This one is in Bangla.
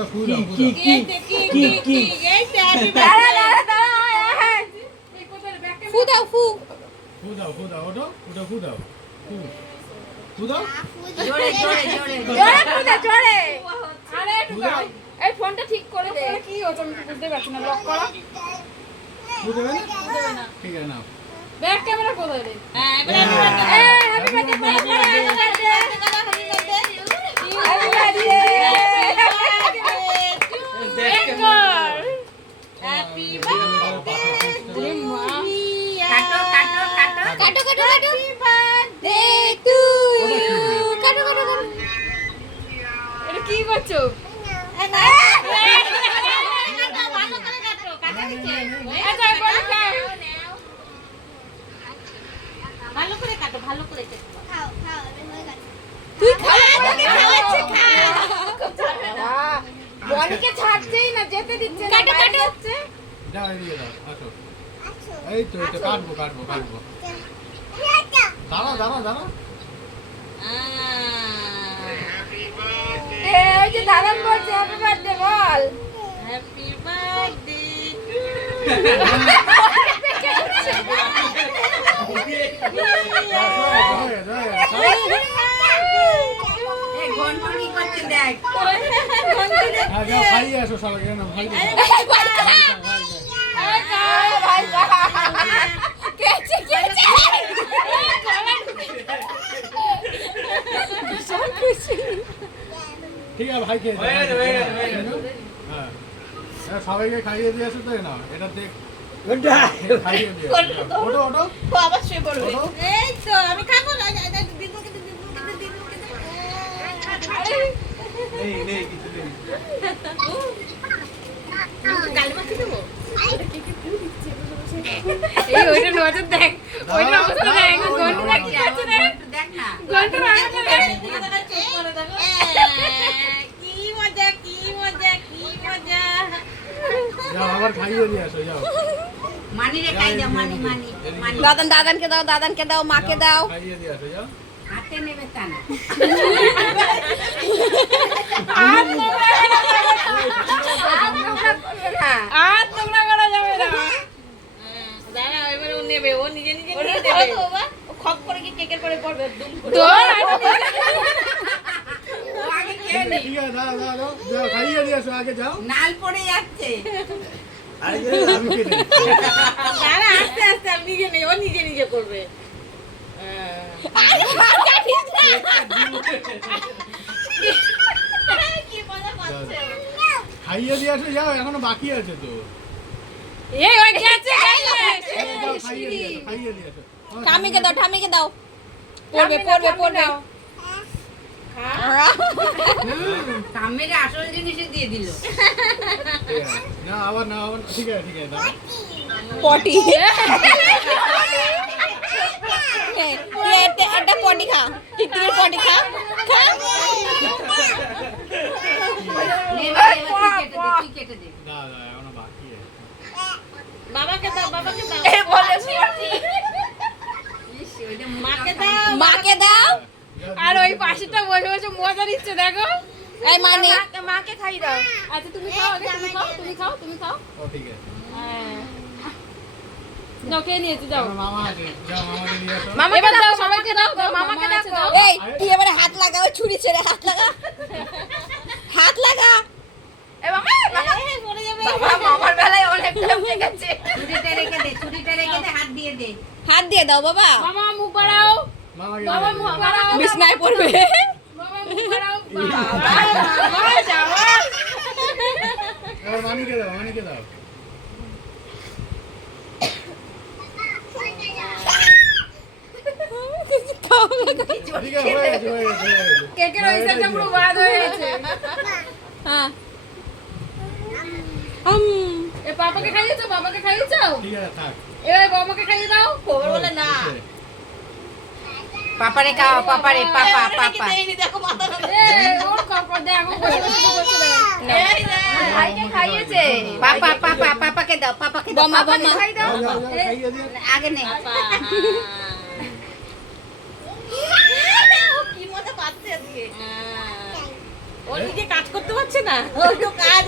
ওটা ফুল কি দাও কি কি কি কি এই তো হ্যাপি বার্থডে ফু দাও ফু ফুল দাও ওটা ফুল দাও ফুল দাও জোরে জোরে জোরে জোরে ফু দে জোরে আরে ফুল দাও এই ফোনটা ঠিক করে দে কি হচ্ছে আমি বুঝতে পারছি না লক করা ফুল দেবে না ঠিক আছে নাও ব্যাক ক্যামেরা কোথায় রে হ্যাঁ এবারে হ্যাপি বার্থডে হ্যাপি বার্থডে কাটো কাটো কাটো কাটো কাটো কাটো বার্থডে টু ইউ কাটো কাটো কাটো এটা কি করছো ভালো করে কাটো কাটা দিচ্ছে ভালো করে কাটো ভালো করে কাটো তুই খা খাওয়াচ্ছে খা বনিকে ছাড়ছেই না যেতে দিচ্ছে না কাটো কাটো যাও এদিকে দাও আসো এই তো এটা কাটবো দাঁড়াও ওই যে দাদান বলছে হ্যাপি বার্থডে বল হ্যাপি বার্থডে ঘন্টু কি করছে দেখ হ্যাঁ যাও খাইয়ে আসো সবাইকে না ভাই ভাই কেচে কেচে ঠিক আছে ভাই খেয়ে হ্যাঁ সবাইকে খাইয়ে দিয়ে আসো তো না এটা দেখ ওটা খাইয়ে দিয়ে ওটো আবার শুয়ে পড়বে এই তো আমি খাবো না নেই কিছু নেই গাল মাখি দেবো এই ওইটা নজর দেখ ওইটা অবস্থা দেখ গন্ডু দেখ কি আছে রে দেখ না গন্ডু রাখতে দেখ কি মজা কি মজা কি মজা যাও আবার খাইয়ে দিয়ে আসো যাও মানি রে খাই দাও মানি মানি মানি দাদানকে দাও মাকে দাও খাইয়ে দিয়ে আসো যাও হাতে নেবে তা না আর তোমরা করা যাবে না দাঁড়া এবারে ও নেবে ও নিজে নিজে নিয়ে দেবে ও খপ করে কি কেকের পরে পড়বে দুম করে তোর ও আগে খেয়ে নে ঠিক আছে যাও খাইয়ে দিয়ে আসো আগে যাও নাল পড়ে যাচ্ছে আরে আমি খেতে দাঁড়া আস্তে আস্তে আমি নিজে নেই ও নিজে নিজে করবে কি মজা পাচ্ছে খাইয়ে দিয়ে আসো যাও এখনো বাকি আছে তো এই ওই গেছে যাও, খাইয়ে দিয়ে আসো ঠামিকে দাও পড়বে কামের আসল জিনিসই দিয়ে দিল ঠিক আছে। না আবার ঠিক আছে দাও পটি এটা পটি খা টিটির পটি খা তুই কেটে দে না এখনো বাকি আছে বাবাকে দাও এই বলে ইস, ওইটা মাকে দাও আর ওই পাশেটা বসে বসে মজা নিচ্ছে দেখো এই মানে মাকে খাই দাও আচ্ছা তুমি খাও আগে তুমি খাও ও ঠিক আছে নকে নিয়েছি যাও মামা আছে যাও মামাকে নিয়ে আসো মামাকে দাও সবাইকে দাও মামাকে দাও এই তুই এবারে হাত লাগা ওই ছুরি ছেড়ে হাত লাগা এ মামা পড়ে যাবে বাবা মামার বেলায় অনেকটা হয়ে গেছে ছুরিটা রেখে দে হাত দিয়ে দাও বাবা মামা মুখ বাড়াও মামাকে বাবা নিয়ে মুখ আসো। বাড়াও বিছনায় পড়বে বাবা মুখ বাড়াও বাবা যাওয়া এবার মানিকে দাও ঠিক আছে হয়ে গেছে কেকের ওই সাইডটা পুরো বাদ হয়ে গেছে হ্যাঁ এ পাপাকে খাইয়েছো ঠিক আছে থাক এবার বাবাকে খাইয়ে দাও খবর বলে না পাপারে খাও পাপারে পাপা এ ওর কপড় দেখো বসে বসে করছে ভাইকে খাইয়েছে পাপাকে দাও বম্মা খাই দাও যাও, খাইয়ে দিয়ে আগে নে কি মজা পাচ্ছে আজকে ও নিজে কাজ করতে পারছে না ওই তো কাজ